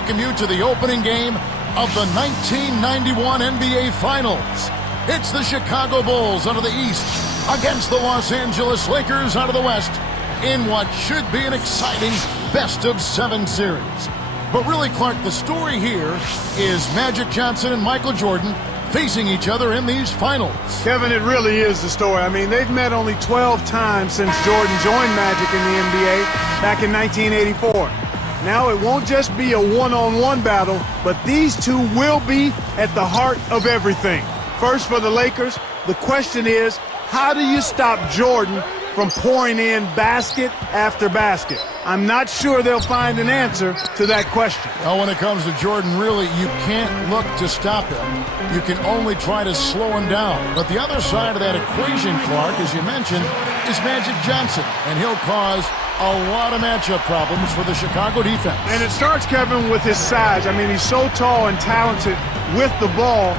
welcome you to the opening game of the 1991 NBA Finals. It's the Chicago Bulls out of the East against the Los Angeles Lakers out of the West in what should be an exciting best-of-7 series. But really, Clark, the story here is Magic Johnson and Michael Jordan facing each other in these finals. Kevin, it really is the story. I mean, they've met only 12 times since Jordan joined Magic in the NBA back in 1984. Now it won't just be a one-on-one battle, but these two will be at the heart of everything. First, for the Lakers, the question is, how do you stop Jordan from pouring in basket after basket? I'm not sure they'll find an answer to that question. Well, when it comes to Jordan, really, you can't look to stop him. You can only try to slow him down. But the other side of that equation, Clark, as you mentioned, is Magic Johnson, and he'll cause a lot of matchup problems for the Chicago defense. And it starts, Kevin, with his size. I mean, he's so tall and talented with the ball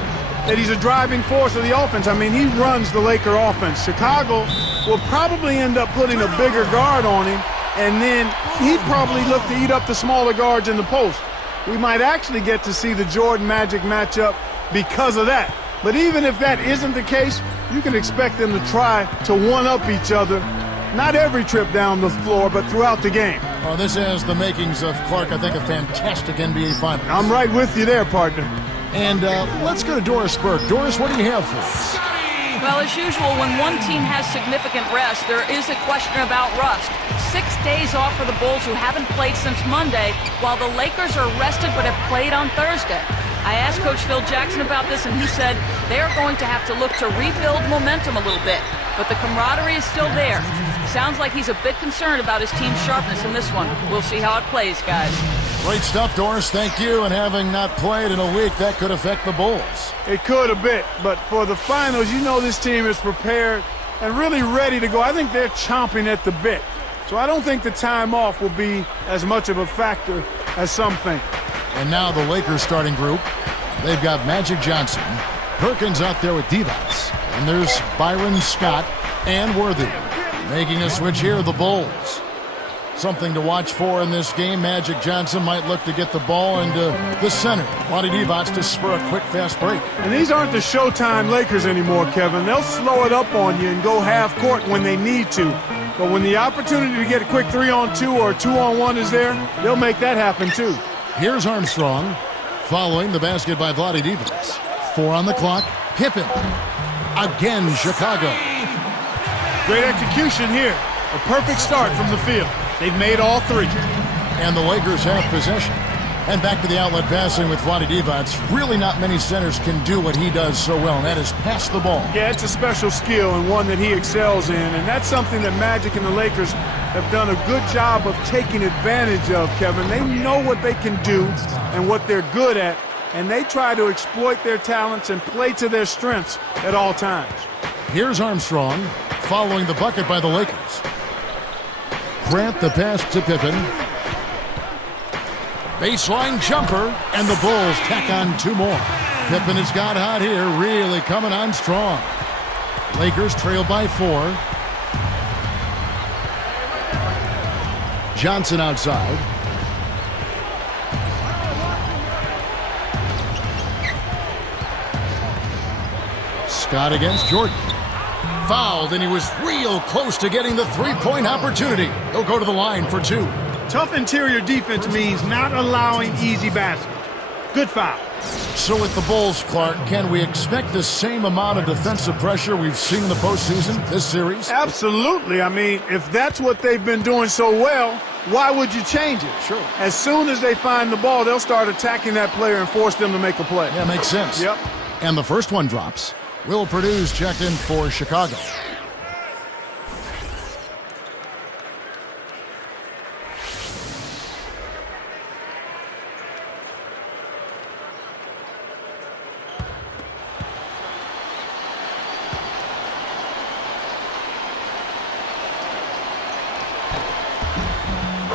that he's a driving force of the offense. I mean, he runs the Laker offense. Chicago will probably end up putting a bigger guard on him, and then he'd probably look to eat up the smaller guards in the post. We might actually get to see the Jordan-Magic matchup because of that. But even if that isn't the case, you can expect them to try to one-up each other, not every trip down the floor, but throughout the game. Well, this has the makings of, Clark, I think, a fantastic NBA Finals. I'm right with you there, partner. And let's go to Doris Burke. Doris, what do you have for us? Well, as usual, when one team has significant rest, there is a question about rust. 6 days off for the Bulls, who haven't played since Monday, while the Lakers are rested but have played on Thursday. I asked Coach Phil Jackson about this, and he said they are going to have to look to rebuild momentum a little bit. But the camaraderie is still there. Sounds like he's a bit concerned about his team's sharpness in this one. We'll see how it plays, guys. Great stuff, Doris. Thank you. And having not played in a week, that could affect the Bulls. It could a bit, but for the finals, you know this team is prepared and really ready to go. I think they're chomping at the bit. So I don't think the time off will be as much of a factor as some think. And now the Lakers starting group. They've got Magic Johnson, Perkins out there with Divac, and there's Byron Scott and Worthy. Making a switch here, the Bulls. Something to watch for in this game. Magic Johnson might look to get the ball into the center. Vlade Divac to spur a quick, fast break. And these aren't the Showtime Lakers anymore, Kevin. They'll slow it up on you and go half court when they need to. But when the opportunity to get a quick 3-on-2 or 2-on-1 is there, they'll make that happen too. Here's Armstrong following the basket by Vlade Divac. 4 on the clock. Pippen. Again, Chicago. Great execution here. A perfect start from the field. They've made all 3. And the Lakers have possession. And back to the outlet passing with Vlade Divac. Really not many centers can do what he does so well, and that is pass the ball. Yeah, it's a special skill and one that he excels in, and that's something that Magic and the Lakers have done a good job of taking advantage of, Kevin. They know what they can do and what they're good at, and they try to exploit their talents and play to their strengths at all times. Here's Armstrong following the bucket by the Lakers. Grant the pass to Pippen. Baseline jumper, and the Bulls tack on 2 more. Pippen has got hot here, really coming on strong. Lakers trail by 4. Johnson outside. Scott against Jordan. Fouled, and he was real close to getting the 3-point opportunity. He'll go to the line for 2. Tough interior defense means not allowing easy baskets. Good foul. So with the Bulls, Clark, can we expect the same amount of defensive pressure we've seen in the postseason this series? Absolutely. I mean, if that's what they've been doing so well, why would you change it? Sure. As soon as they find the ball, they'll start attacking that player and force them to make a play. Yeah, makes sense. Yep. And the first one drops. Will Purdue's checked in for Chicago.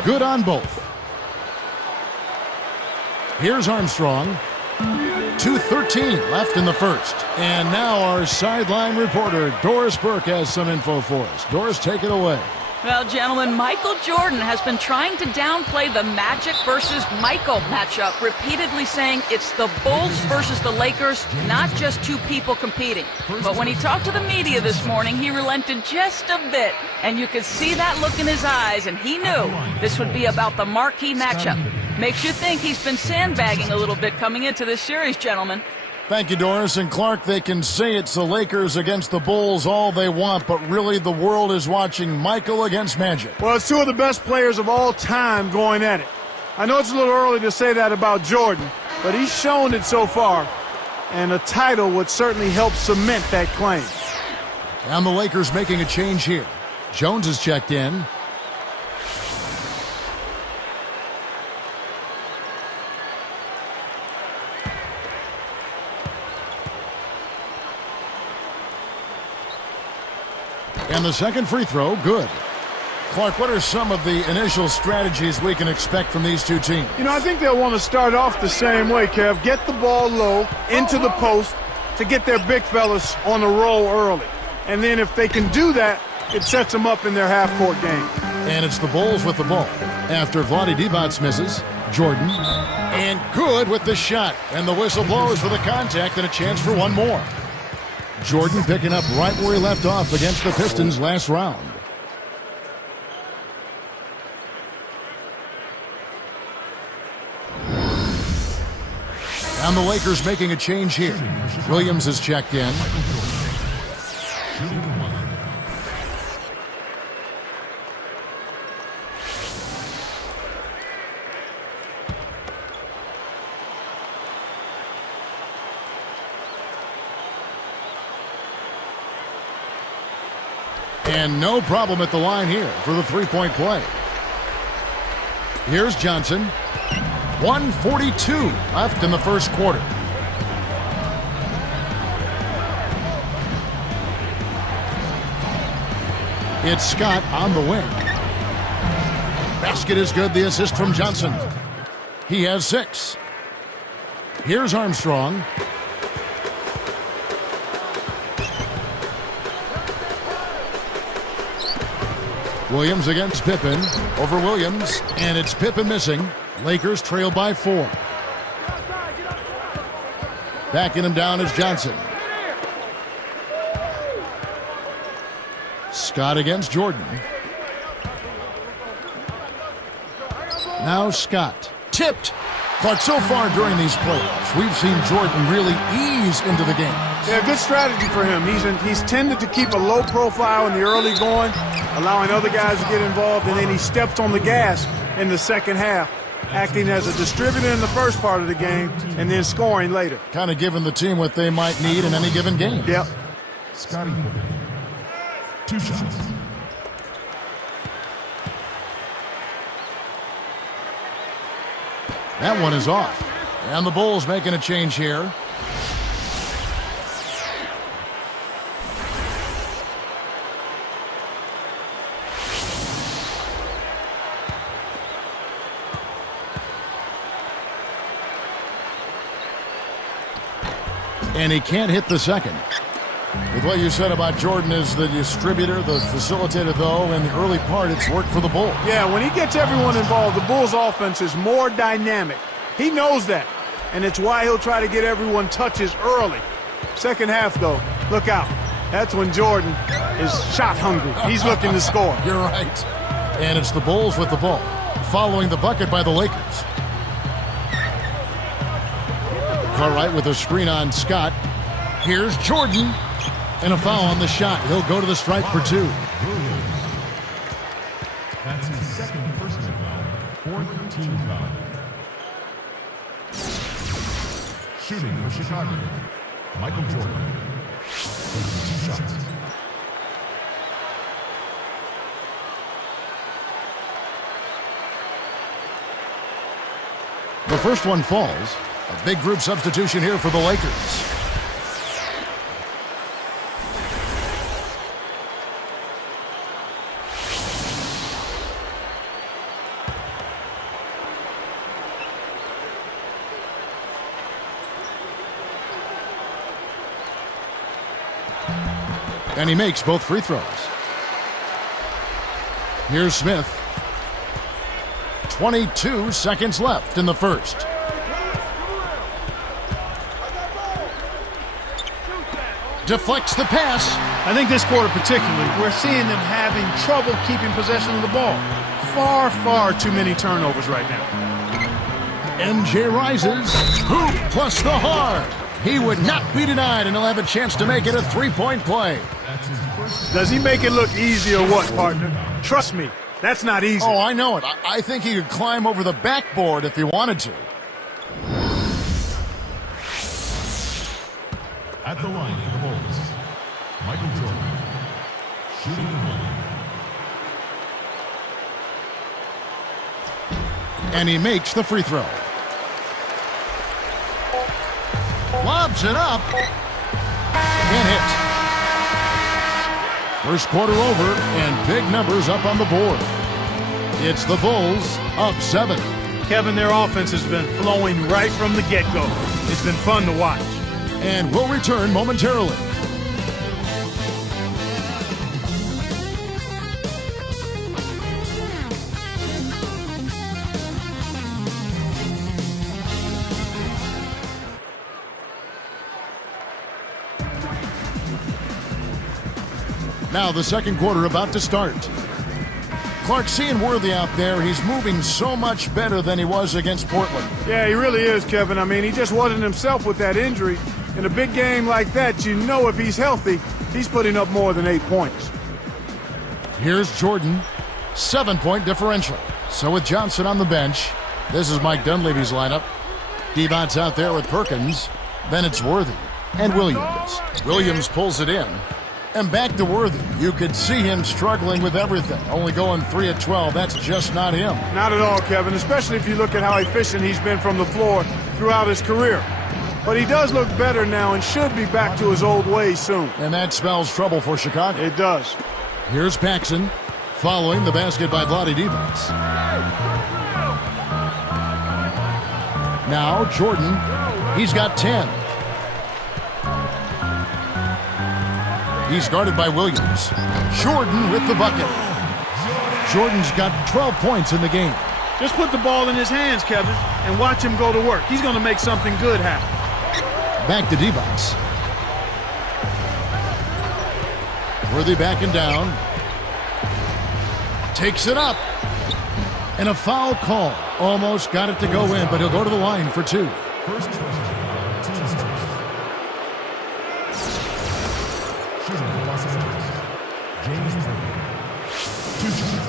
Good on both. Here's Armstrong. 2:13 left in the first. And now our sideline reporter, Doris Burke, has some info for us. Doris, take it away. Well, gentlemen, Michael Jordan has been trying to downplay the Magic versus Michael matchup, repeatedly saying it's the Bulls versus the Lakers, not just two people competing. But when he talked to the media this morning, he relented just a bit, and you could see that look in his eyes, and he knew this would be about the marquee matchup. Makes you think he's been sandbagging a little bit coming into this series, gentlemen. Thank you, Doris. And Clark, they can say it's the Lakers against the Bulls all they want, but really the world is watching Michael against Magic. Well, it's two of the best players of all time going at it. I know it's a little early to say that about Jordan, but he's shown it so far, and a title would certainly help cement that claim. And the Lakers making a change here. Jones has checked in. And the second free throw, good. Clark, what are some of the initial strategies we can expect from these two teams? You know, I think they'll want to start off the same way, Kev. Get the ball low into the post to get their big fellas on the roll early. And then if they can do that, it sets them up in their half-court game. And it's the Bulls with the ball. After Vlade Divac misses, Jordan. And good with the shot. And the whistle blows for the contact and a chance for one more. Jordan picking up right where he left off against the Pistons last round. And the Lakers making a change here. Williams has checked in. And no problem at the line here for the three-point play. Here's Johnson. 1:42 left in the first quarter. It's Scott on the wing. Basket is good. The assist from Johnson. He has 6. Here's Armstrong. Williams against Pippen. Over Williams. And it's Pippen missing. Lakers trail by 4. Backing him down is Johnson. Scott against Jordan. Now Scott. Tipped. But so far during these playoffs, we've seen Jordan really ease into the game. Yeah, good strategy for him. He's tended to keep a low profile in the early going, allowing other guys to get involved, and then he steps on the gas in the second half, acting as a distributor in the first part of the game and then scoring later. Kind of giving the team what they might need in any given game. Yep. Scotty, 2 shots. That one is off. And the Bulls making a change here. And he can't hit the second. With what you said about Jordan as the distributor, the facilitator, though, in the early part, it's worked for the Bulls. Yeah, when he gets everyone involved, the Bulls' offense is more dynamic. He knows that, and it's why he'll try to get everyone touches early. Second half, though, look out. That's when Jordan is shot hungry. He's looking to score. You're right. And it's the Bulls with the ball, following the bucket by the Lakers. Cartwright with a screen on Scott. Here's Jordan. And a foul on the shot. He'll go to the stripe for 2. That's his second personal foul. 4th team foul. Shooting for Chicago, Michael Jordan. 2 shots. The first one falls. A big group substitution here for the Lakers. And he makes both free throws. Here's Smith. 22 seconds left in the first. Deflects the pass. I think this quarter particularly, we're seeing them having trouble keeping possession of the ball. Far, far too many turnovers right now. MJ rises. Hoop plus the hard. He would not be denied, and he'll have a chance to make it a three-point play. Does he make it look easy or what, partner? Trust me, that's not easy. Oh, I know it. I think he could climb over the backboard if he wanted to. At the line for the Bulls, Michael Jordan. Shooting the one. And he makes the free throw. Lobs it up. And hit. First quarter over, and big numbers up on the board. It's the Bulls up 7. Kevin, their offense has been flowing right from the get-go. It's been fun to watch. And we'll return momentarily. Now the second quarter about to start. Clark, seeing Worthy out there, he's moving so much better than he was against Portland. Yeah, he really is, Kevin. I mean, he just wasn't himself with that injury. In a big game like that, you know if he's healthy, he's putting up more than 8 points. Here's Jordan, 7-point differential. So with Johnson on the bench, this is Mike Dunleavy's lineup. Devon's out there with Perkins. Then it's Worthy and Williams. Williams pulls it in. And back to Worthy. You could see him struggling with everything. Only going 3 of 12. That's just not him. Not at all, Kevin, especially if you look at how efficient he's been from the floor throughout his career. But he does look better now and should be back to his old ways soon. And that spells trouble for Chicago. It does. Here's Paxson, following the basket by Vlade Divac. Now Jordan, he's got 10. He's guarded by Williams. Jordan with the bucket. Jordan's got 12 points in the game. Just put the ball in his hands, Kevin, and watch him go to work. He's going to make something good happen. Back to Divac. Worthy backing down. Takes it up. And a foul call. Almost got it to go in, but he'll go to the line for 2. First person, team's first. Shooting the Los Angeles, James Worthy. 2 shots.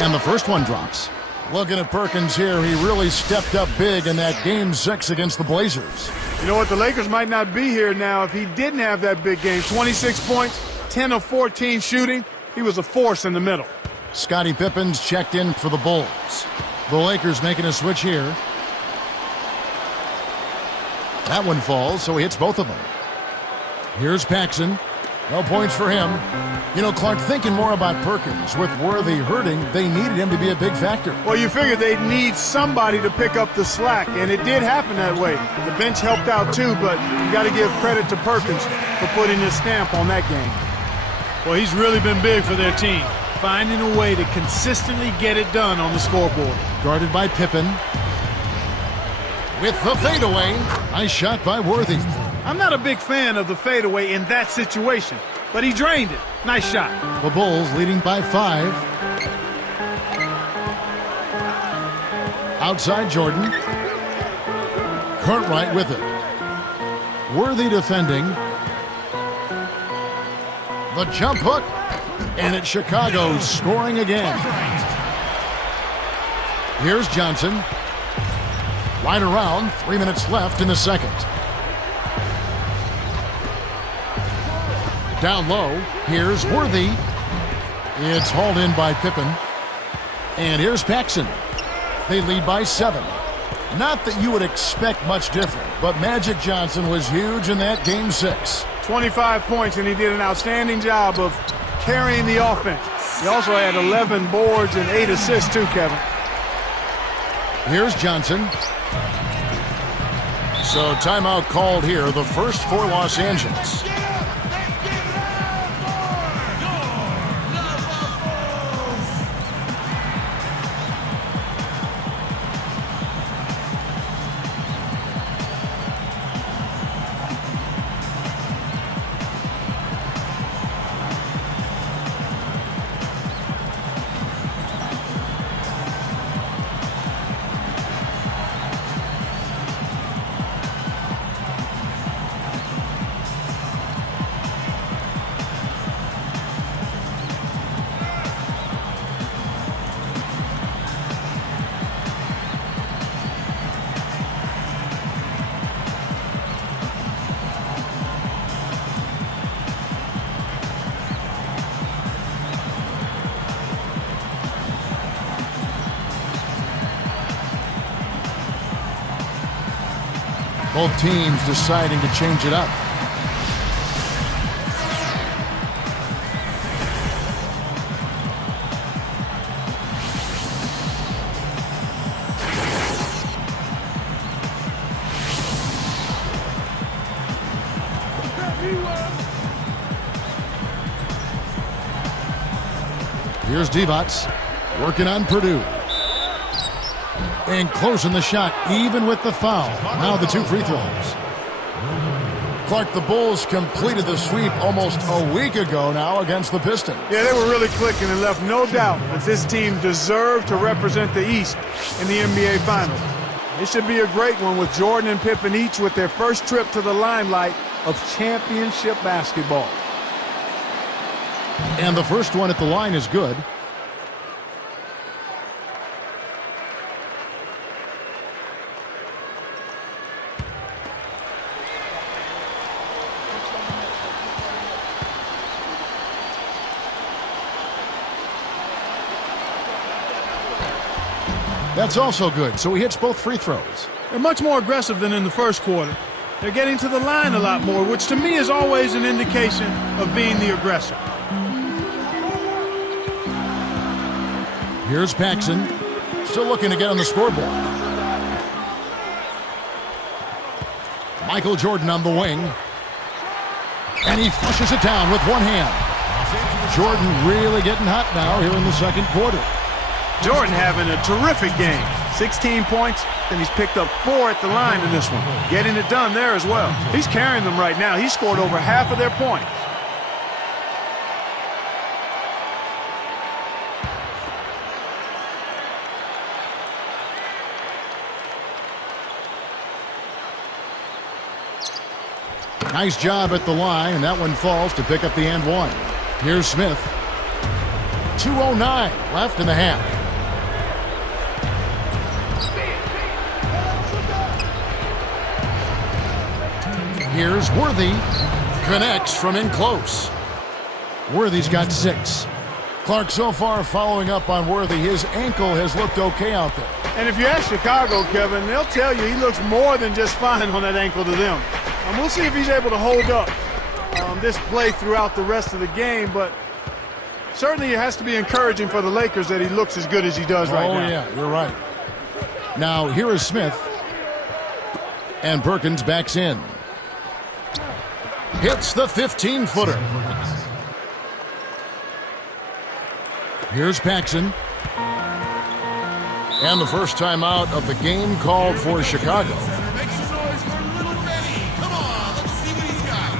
And the first one drops. Looking at Perkins here, he really stepped up big in that Game 6 against the Blazers. You know what? The Lakers might not be here now if he didn't have that big game. 26 points, 10 of 14 shooting. He was a force in the middle. Scottie Pippen's checked in for the Bulls. The Lakers making a switch here. That one falls, so he hits both of them. Here's Paxson. No points for him. You know, Clark, thinking more about Perkins. With Worthy hurting, they needed him to be a big factor. Well, you figured they'd need somebody to pick up the slack, and it did happen that way. The bench helped out too, but you got to give credit to Perkins for putting his stamp on that game. Well, he's really been big for their team, finding a way to consistently get it done on the scoreboard. Guarded by Pippen. With the fadeaway. Nice shot by Worthy. I'm not a big fan of the fadeaway in that situation, but he drained it. Nice shot. The Bulls leading by 5. Outside Jordan. Cartwright with it. Worthy defending. The jump hook. And it's Chicago scoring again. Here's Johnson. Right around, 3 minutes left in the second. Down low, here's Worthy. It's hauled in by Pippen. And here's Paxson. They lead by 7. Not that you would expect much different, but Magic Johnson was huge in that Game 6. 25 points, and he did an outstanding job of carrying the offense. He also had 11 boards and 8 assists too, Kevin. Here's Johnson. So timeout called here, the first for Los Angeles. Both teams deciding to change it up. Here's Divac working on Purdue. And closing the shot, even with the foul. Now the 2 free throws. Clark, the Bulls completed the sweep almost a week ago now against the Pistons. Yeah, they were really clicking and left no doubt that this team deserved to represent the East in the NBA Finals. It should be a great one with Jordan and Pippen each with their first trip to the limelight of championship basketball. And the first one at the line is good. That's also good, so he hits both free throws. They're much more aggressive than in the first quarter. They're getting to the line a lot more, which to me is always an indication of being the aggressor. Here's Paxson, still looking to get on the scoreboard. Michael Jordan on the wing. And he flushes it down with one hand. Jordan really getting hot now here in the second quarter. Jordan having a terrific game. 16 points, and he's picked up 4 at the line in this one. Getting it done there as well. He's carrying them right now. He scored over half of their points. Nice job at the line, and that one falls to pick up the and one. Here's Smith. 2:09 left in the half. Here's Worthy. Connects from in close. Worthy's got 6. Clark so far following up on Worthy. His ankle has looked okay out there. And if you ask Chicago, Kevin, they'll tell you he looks more than just fine on that ankle to them. And we'll see if he's able to hold up this play throughout the rest of the game. But certainly it has to be encouraging for the Lakers that he looks as good as he does right now. Oh, yeah, you're right. Now, here is Smith. And Perkins backs in. Hits the 15-footer. Here's Paxson. And the first timeout of the game called for Chicago. Make some noise for Little Benny. Come on, let's see what he's got.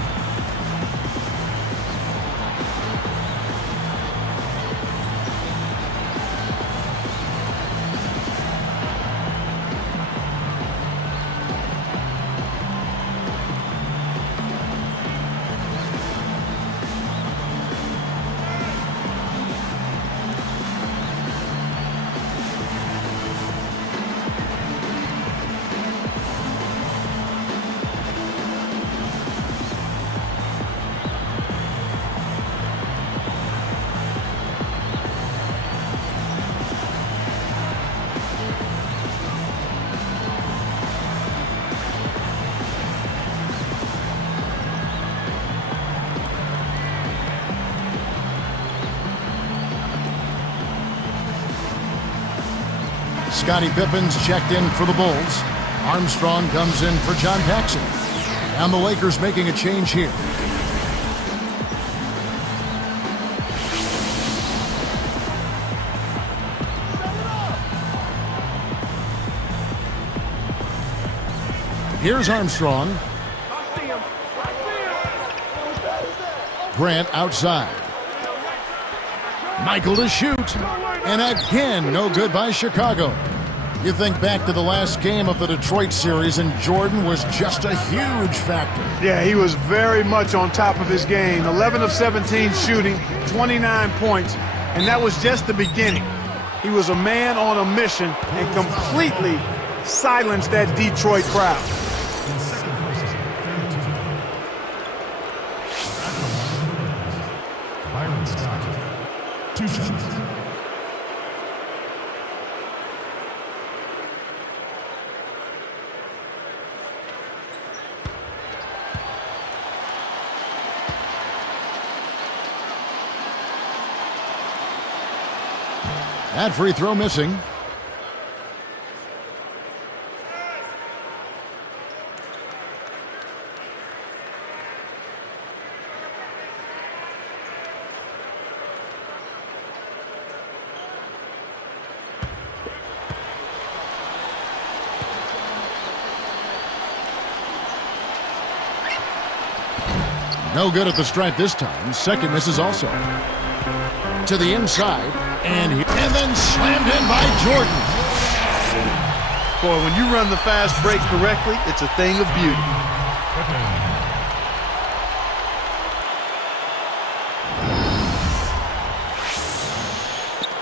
Scottie Pippen's checked in for the Bulls. Armstrong comes in for John Paxson. And the Lakers making a change here. Here's Armstrong. Grant outside. Michael to shoot. And again, no good by Chicago. You think back to the last game of the Detroit series, and Jordan was just a huge factor. Yeah, he was very much on top of his game. 11 of 17 shooting, 29 points, and that was just the beginning. He was a man on a mission and completely silenced that Detroit crowd. In second place, 32. Byron Scott. 2 shots. That free throw missing. No good at the stripe this time. Second misses also. To the inside, and then slammed in by Jordan. Boy, when you run the fast break correctly, it's a thing of beauty.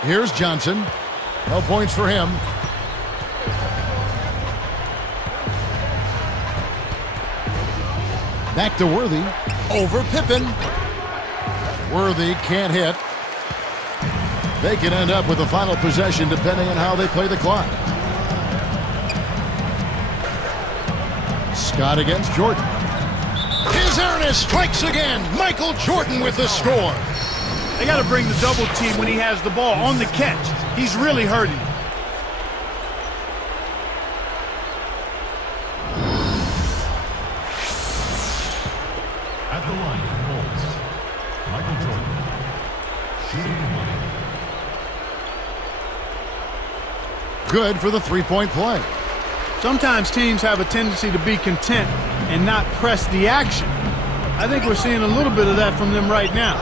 Here's Johnson. No points for him. Back to Worthy. Over Pippen. Worthy can't hit. They can end up with the final possession depending on how they play the clock. Scott against Jordan. His Ernest strikes again. Michael Jordan with the score. They got to bring the double team when he has the ball on the catch. He's really hurting. At the line for Bulls, Michael Jordan. Shooting one. Good for the three-point play. Sometimes teams have a tendency to be content and not press the action. I think we're seeing a little bit of that from them right now.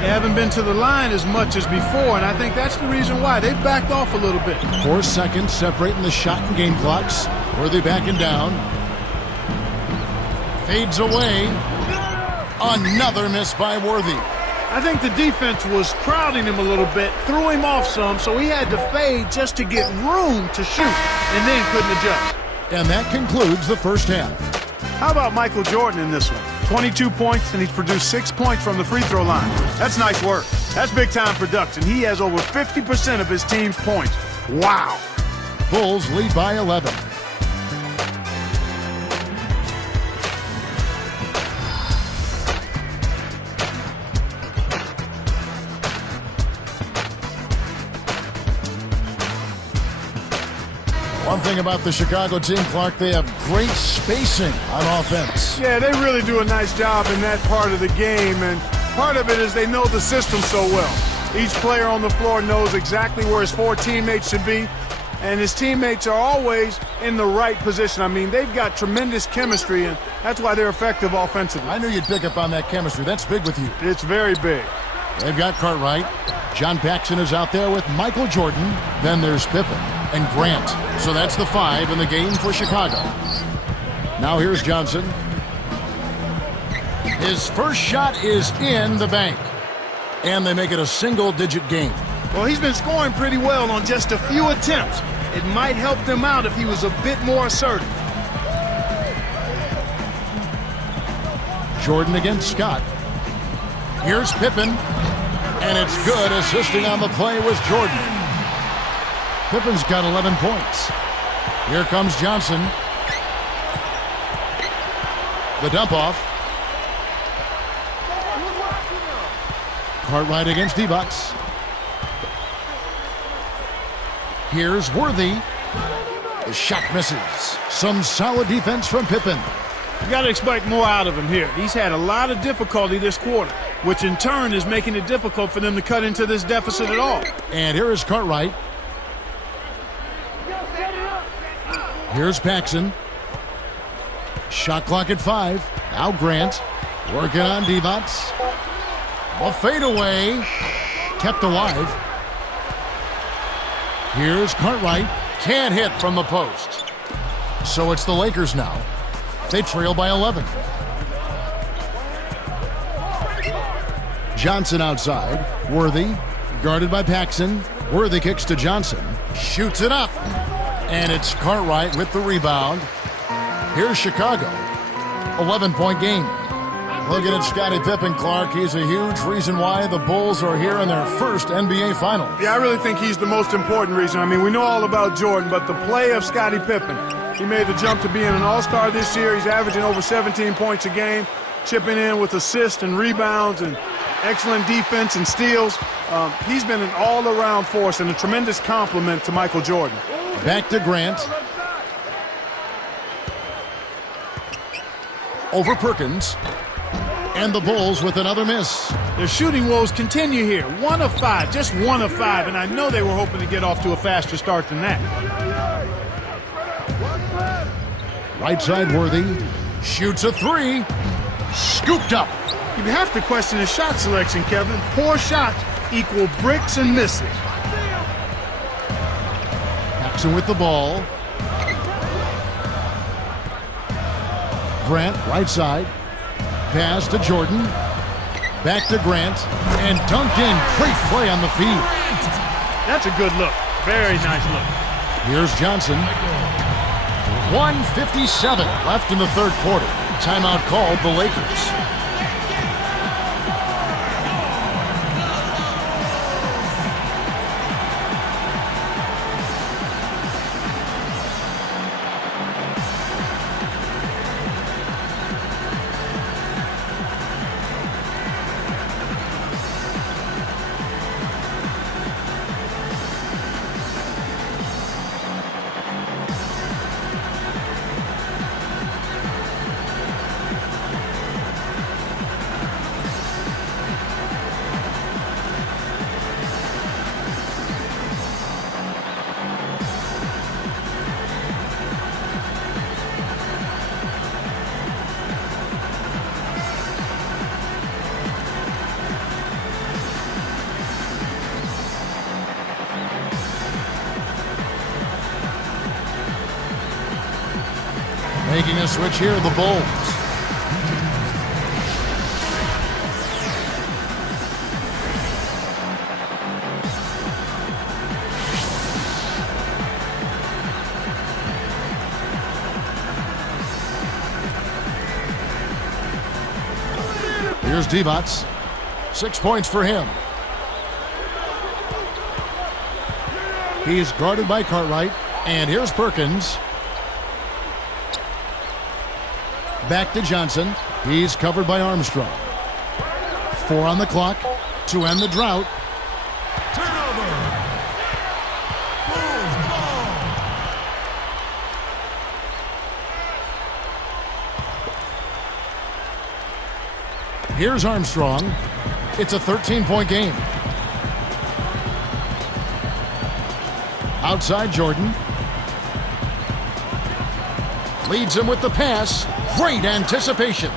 They haven't been to the line as much as before, and I think that's the reason why. They've backed off a little bit. 4 seconds separating the shot and game clocks. Worthy backing down. Fades away. Another miss by Worthy. I think the defense was crowding him a little bit, threw him off some, so he had to fade just to get room to shoot, and then couldn't adjust. And that concludes the first half. How about Michael Jordan in this one? 22 points, and he's produced 6 points from the free throw line. That's nice work. That's big-time production. He has over 50% of his team's points. Wow. Bulls lead by 11. One thing about the Chicago team, Clark, they have great spacing on offense. Yeah, they really do a nice job in that part of the game, and part of it is they know the system so well. Each player on the floor knows exactly where his 4 teammates should be, and his teammates are always in the right position. I mean, they've got tremendous chemistry, and that's why they're effective offensively. I knew you'd pick up on that chemistry. That's big with you. It's very big. They've got Cartwright. John Paxson is out there with Michael Jordan. Then there's Pippen and Grant. So that's the 5 in the game for Chicago. Now here's Johnson. His first shot is in the bank. And they make it a single-digit game. Well, he's been scoring pretty well on just a few attempts. It might help them out if he was a bit more assertive. Jordan against Scott. Here's Pippen. And it's good. Assisting on the play was Jordan. Pippen's got 11 points. Here comes Johnson. The dump off. Cartwright against D-Bucks. Here's Worthy. The shot misses. Some solid defense from Pippen. You got to expect more out of him here. He's had a lot of difficulty this quarter, which in turn is making it difficult for them to cut into this deficit at all. And here is Cartwright. Here's Paxson. Shot clock at 5. Now Grant working on Divac. A fadeaway. Kept alive. Here's Cartwright. Can't hit from the post. So it's the Lakers now. They trail by 11. Johnson outside. Worthy guarded by Paxson. Worthy kicks to Johnson. Shoots it up. And it's Cartwright with the rebound. Here's Chicago. 11-point game. Looking at Scottie Pippen, Clark, he's a huge reason why the Bulls are here in their first NBA Finals. Yeah, I really think he's the most important reason. I mean, we know all about Jordan, but the play of Scottie Pippen. He made the jump to being an all-star this year. He's averaging over 17 points a game, chipping in with assists and rebounds and excellent defense and steals. He's been an all-around force and a tremendous compliment to Michael Jordan. Back to Grant. Over Perkins. And the Bulls with another miss. Their shooting woes continue here. 1 of 5, just 1 of 5, and I know they were hoping to get off to a faster start than that. Right side Worthy. Shoots a 3. Scooped up. You have to question his shot selection, Kevin. Poor shots equal bricks and misses. Paxson with the ball. Grant, right side. Pass to Jordan. Back to Grant. And dunked in. Great play on the feed. That's a good look. Very nice look. Here's Johnson. 1:57 left in the third quarter. Timeout called the Lakers. Making a switch here, the Bulls. Here's Divac. 6 points for him. He's guarded by Cartwright. And here's Perkins. Back to Johnson. He's covered by Armstrong. 4 on the clock to end the drought. Turnover. Bulls ball. Here's Armstrong. It's a 13-point game. Outside Jordan. Leads him with the pass. Great anticipation.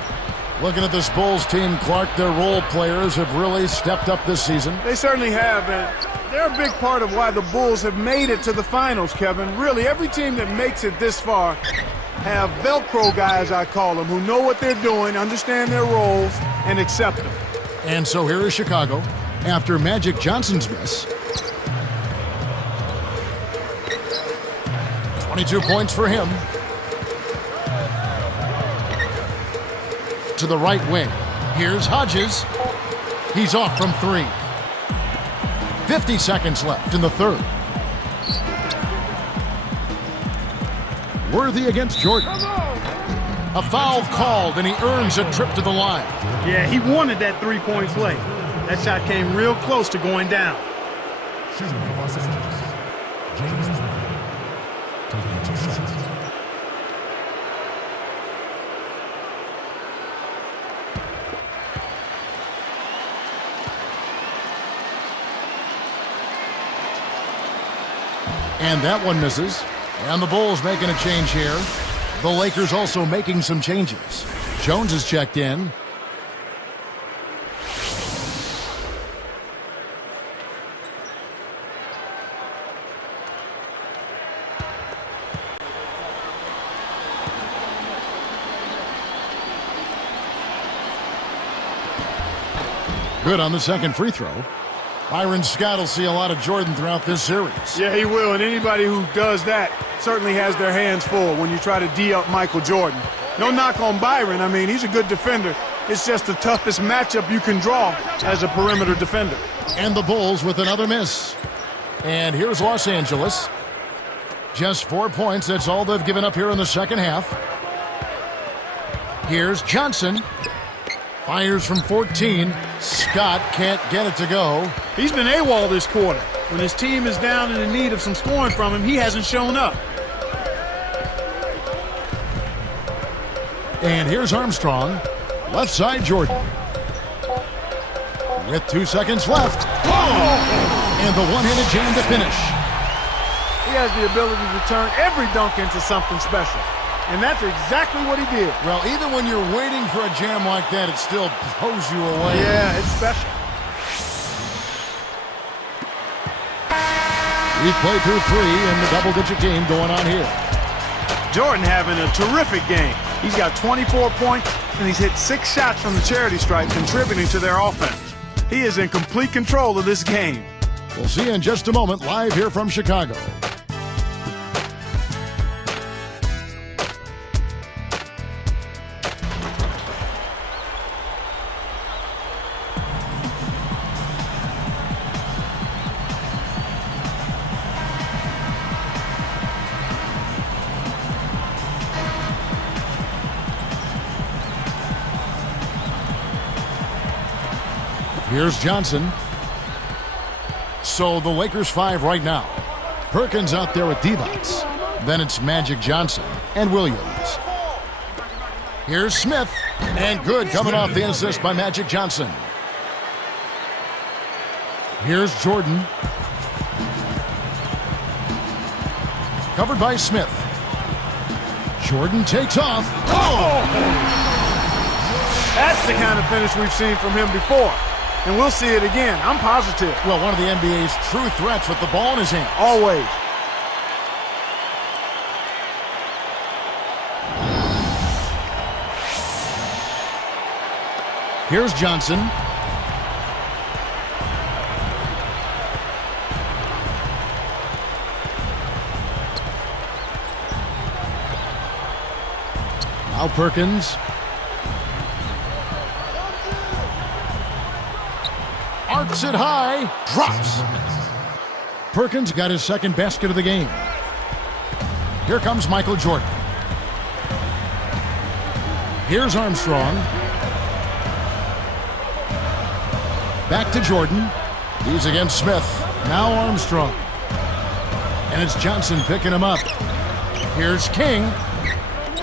Looking at this Bulls team, Clark, their role players have really stepped up this season. They certainly have, and they're a big part of why the Bulls have made it to the finals, Kevin. Really, every team that makes it this far have Velcro guys, I call them, who know what they're doing, understand their roles, and accept them. And so here is Chicago after Magic Johnson's miss. 22 points for him. To the right wing. Here's Hodges. He's off from 3. 50 seconds left in the third. Worthy against Jordan. A foul called, and he earns a trip to the line. Yeah, he wanted that 3 points late. That shot came real close to going down. Shooting for Los Angeles, James is ready. Taking 2 shots. And that one misses. And the Bulls making a change here. The Lakers also making some changes. Jones is checked in. Good on the second free throw. Byron Scott will see a lot of Jordan throughout this series. Yeah, he will, and anybody who does that certainly has their hands full when you try to D-up Michael Jordan. No knock on Byron. I mean, he's a good defender. It's just the toughest matchup you can draw as a perimeter defender. And the Bulls with another miss. And here's Los Angeles. Just 4 points. That's all they've given up here in the second half. Here's Johnson. Fires from 14. Scott can't get it to go. He's been AWOL this quarter. When his team is down and in need of some scoring from him, he hasn't shown up. And here's Armstrong. Left side, Jordan. With 2 seconds left. Oh! And the one-handed jam to finish. He has the ability to turn every dunk into something special. And that's exactly what he did. Well, even when you're waiting for a jam like that, it still blows you away. Yeah, it's special. We play through 3 in the double-digit game going on here. Jordan having a terrific game. He's got 24 points, and he's hit 6 shots from the charity stripe, contributing to their offense. He is in complete control of this game. We'll see you in just a moment, live here from Chicago. Here's Johnson. So the Lakers 5 right now. Perkins out there with D-Bots. Then it's Magic Johnson and Williams. Here's Smith. And good coming off the assist by Magic Johnson. Here's Jordan. Covered by Smith. Jordan takes off. Oh! That's the kind of finish we've seen from him before. And we'll see it again. I'm positive. Well, one of the NBA's true threats with the ball in his hand. Always. Here's Johnson. Now Perkins. Arcs it high. Drops. Perkins got his second basket of the game. Here comes Michael Jordan. Here's Armstrong. Back to Jordan. He's against Smith. Now Armstrong. And it's Johnson picking him up. Here's King.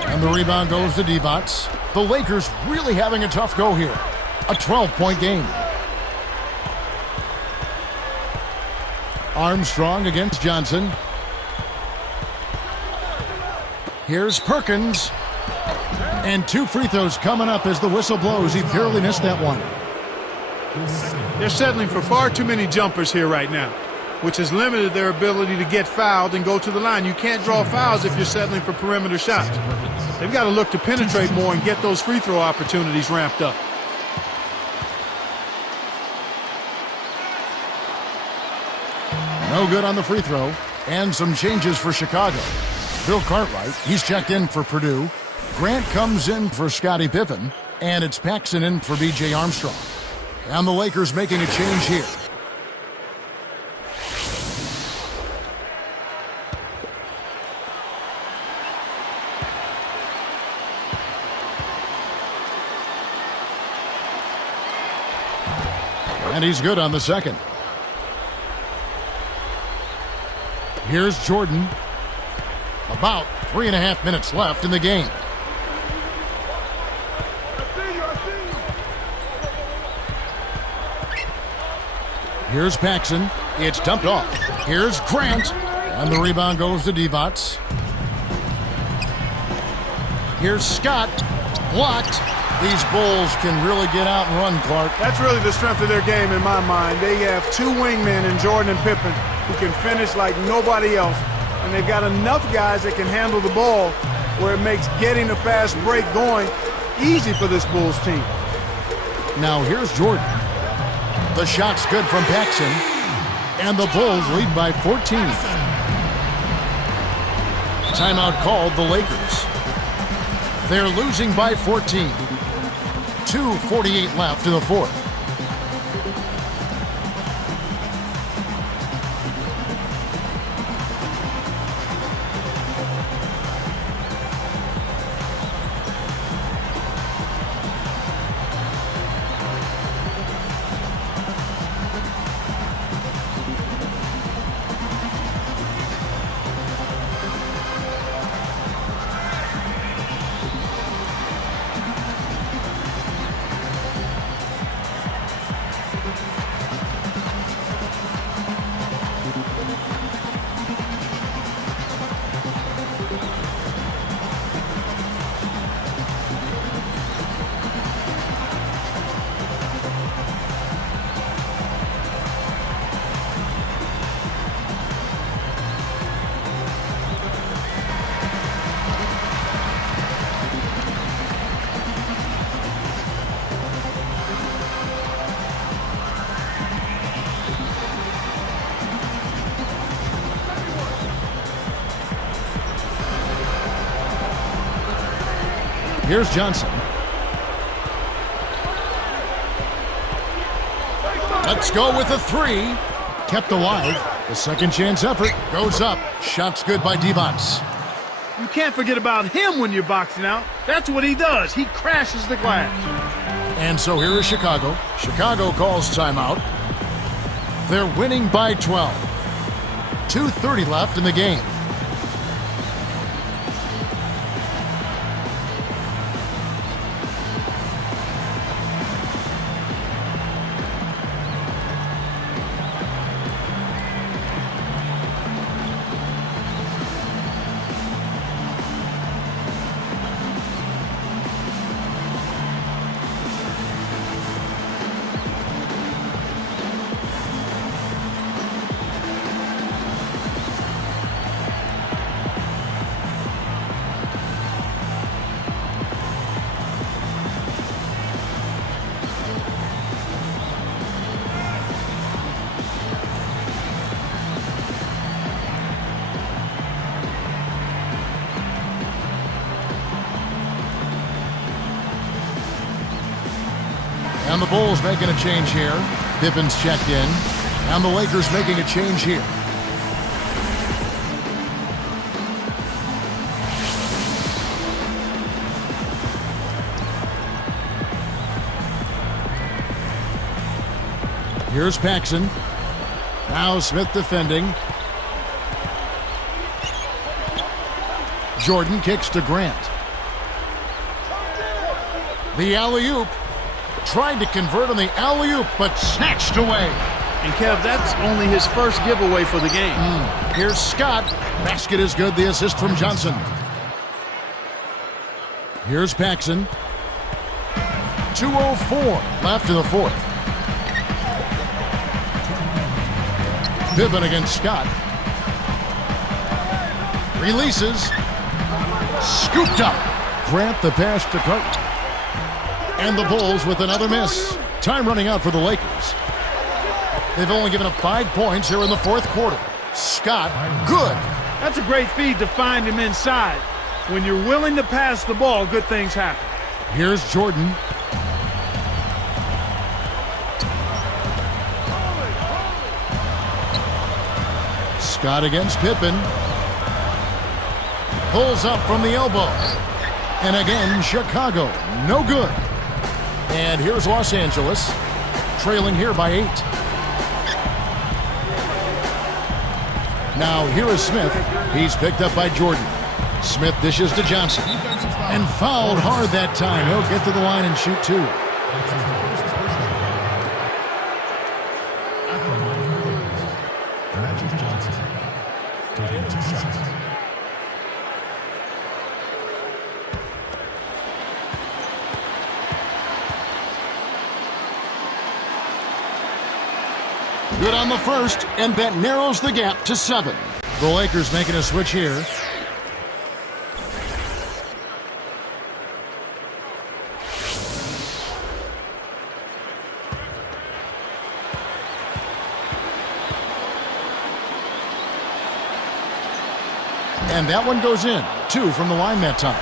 And the rebound goes to D-Bots. The Lakers really having a tough go here. A 12-point game. Armstrong against Johnson. Here's Perkins. And 2 free throws coming up as the whistle blows. He barely missed that one. They're settling for far too many jumpers here right now, which has limited their ability to get fouled and go to the line. You can't draw fouls if you're settling for perimeter shots. They've got to look to penetrate more and get those free throw opportunities ramped up. No good on the free throw. And some changes for Chicago. Bill Cartwright, he's checked in for Purdue. Grant comes in for Scottie Pippen. And it's Paxson in for B.J. Armstrong. And the Lakers making a change here. And he's good on the second. Here's Jordan. About 3.5 minutes left in the game. Here's Paxson. It's dumped off. Here's Grant. And the rebound goes to Divac. Here's Scott. Blocked. These Bulls can really get out and run, Clark. That's really the strength of their game in my mind. They have two wingmen in Jordan and Pippen who can finish like nobody else. And they've got enough guys that can handle the ball where it makes getting a fast break going easy for this Bulls team. Now here's Jordan. The shot's good from Paxson. And the Bulls lead by 14. Timeout called the Lakers. They're losing by 14. 2:48 left in the fourth. Here's Johnson. Let's go with a three. Kept alive. The second chance effort goes up. Shot's good by Divac. You can't forget about him when you're boxing out. That's what he does. He crashes the glass. And so here is Chicago. Chicago calls timeout. They're winning by 12. 2:30 left in the game. And the Bulls making a change here. Pippen's checked in. And the Lakers making a change here. Here's Paxson. Now Smith defending. Jordan kicks to Grant. The alley-oop. Tried to convert on the alley-oop, but snatched away. And Kev, that's only his first giveaway for the game. Here's Scott. Basket is good. The assist from Johnson. Here's Paxson. 2:04 left in the fourth. Pippen against Scott. Releases. Scooped up. Grant the pass to Carton. And the Bulls with another miss. Time running out for the Lakers. They've only given up 5 points here in the fourth quarter. Scott, good. That's a great feed to find him inside. When you're willing to pass the ball, good things happen. Here's Jordan. Scott against Pippen. Pulls up from the elbow. And again, Chicago, no good. And here's Los Angeles, trailing here by 8. Now here is Smith. He's picked up by Jordan. Smith dishes to Johnson. And fouled hard that time. He'll get to the line and shoot two. Johnson taking 2 shots. Good on the first, and that narrows the gap to 7. The Lakers making a switch here. And that one goes in. 2 from the line that time.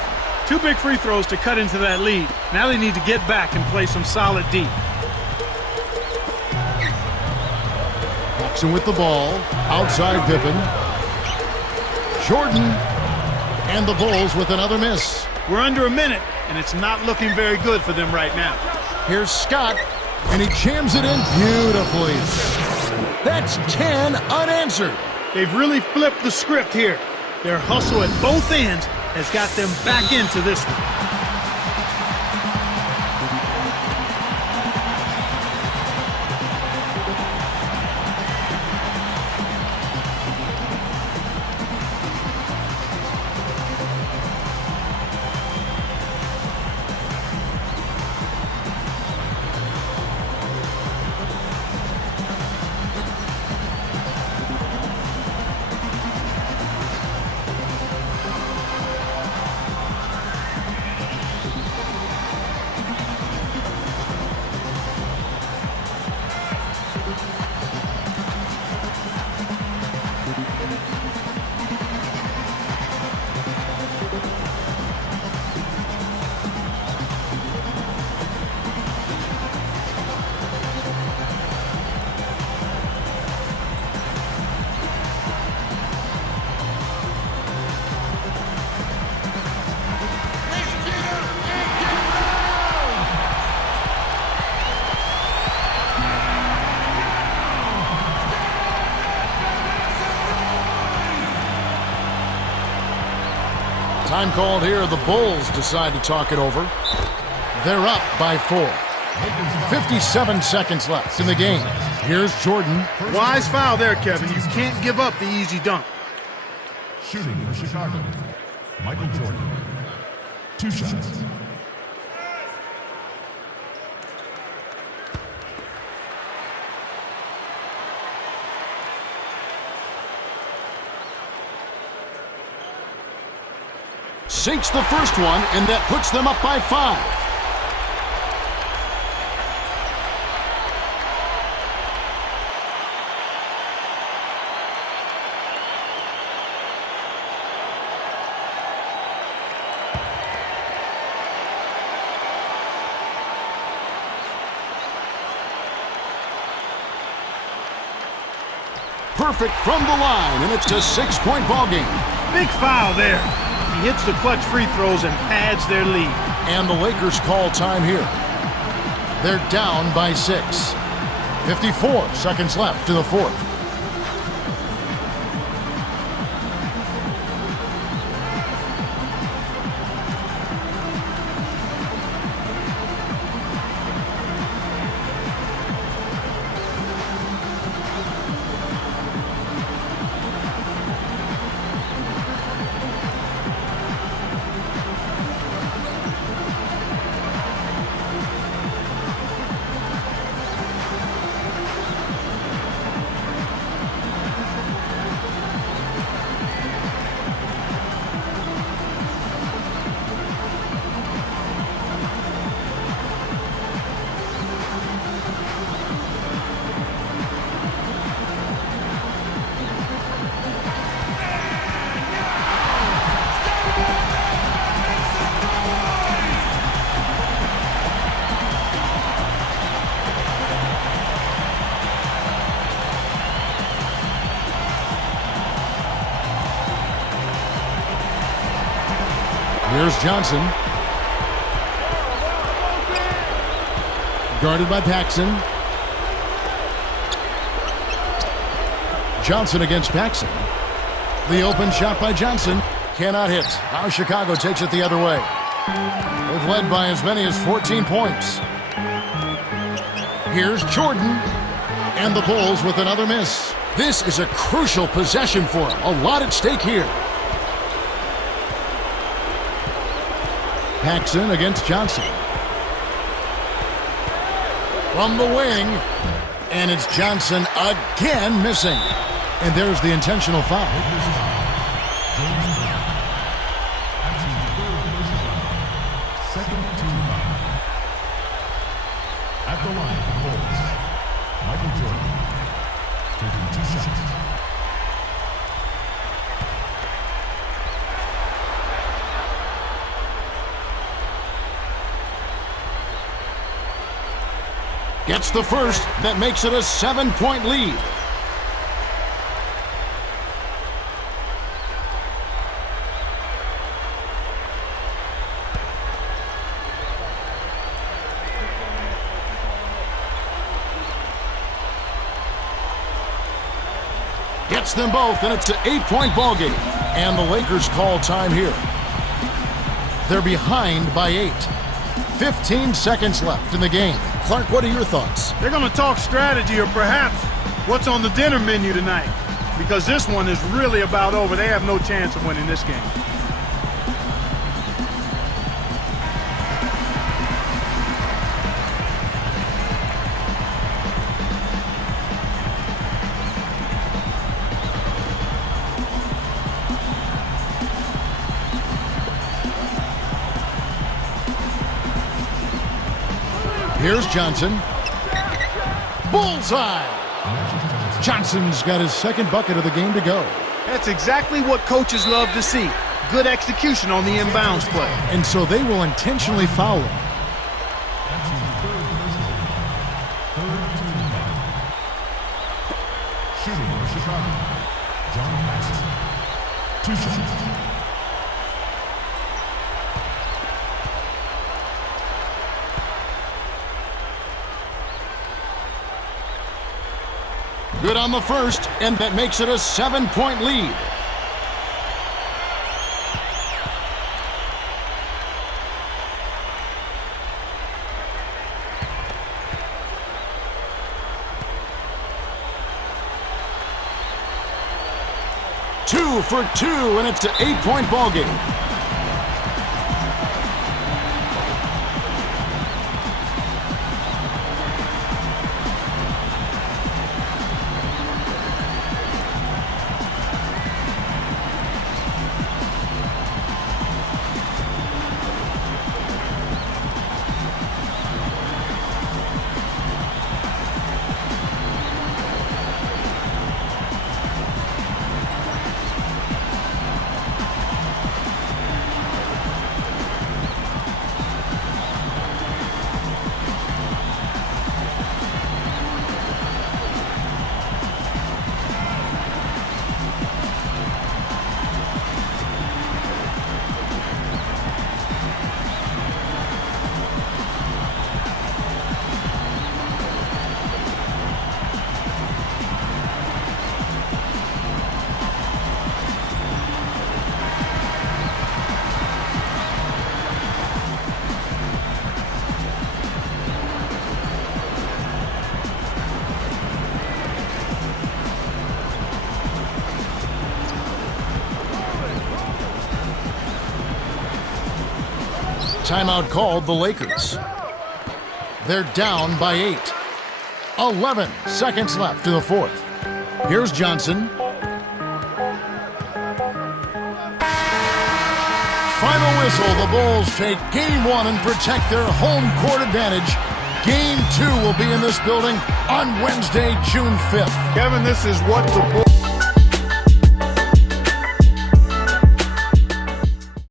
2 big free throws to cut into that lead. Now they need to get back and play some solid D. Jackson with the ball. Outside Pippen. Jordan. And the Bulls with another miss. We're under a minute, and it's not looking very good for them right now. Here's Scott. And he jams it in beautifully. That's 10 unanswered. They've really flipped the script here. Their hustle at both ends has got them back into this one. Time called here. The Bulls decide to talk it over. They're up by 4. 57 seconds left in the game. Here's Jordan. Wise foul there, Kevin. You can't give up the easy dunk. Shooting for Chicago, Michael Jordan. 2 shots. Sinks the first one, and that puts them up by 5. Perfect from the line, and it's a 6-point ball game. Big foul there. He hits the clutch free throws and adds their lead. And the Lakers call time here. They're down by 6. 54 seconds left to the 4th. Here's Johnson. Guarded by Paxson. Johnson against Paxson. The open shot by Johnson cannot hit. Now Chicago takes it the other way. They've led by as many as 14 points. Here's Jordan, and the Bulls with another miss. This is a crucial possession for them. A lot at stake here. Paxson against Johnson. From the wing, and it's Johnson again missing. And there's the intentional foul. Second team foul. At the line for the Bulls, Michael Jordan, taking 2 shots. Gets the first, that makes it a 7-point lead. Gets them both, and it's an 8-point ball game. And the Lakers call time here. They're behind by 8. 15 seconds left in the game. Clark, what are your thoughts? They're going to talk strategy or perhaps what's on the dinner menu tonight, because this one is really about over. They have no chance of winning this game. Here's Johnson. Bullseye! Johnson's got his second bucket of the game to go. That's exactly what coaches love to see. Good execution on the inbounds play. And so they will intentionally foul him. Shooting for Chicago, John Paxson. 2 shots. Good on the first, and that makes it a 7-point lead. Two for 2, and it's an 8-point ball game. Timeout called the Lakers. They're down by 8. 11 seconds left in the fourth. Here's Johnson. Final whistle. The Bulls take game 1 and protect their home court advantage. Game 2 will be in this building on Wednesday, June 5th. Kevin, this is what the Bulls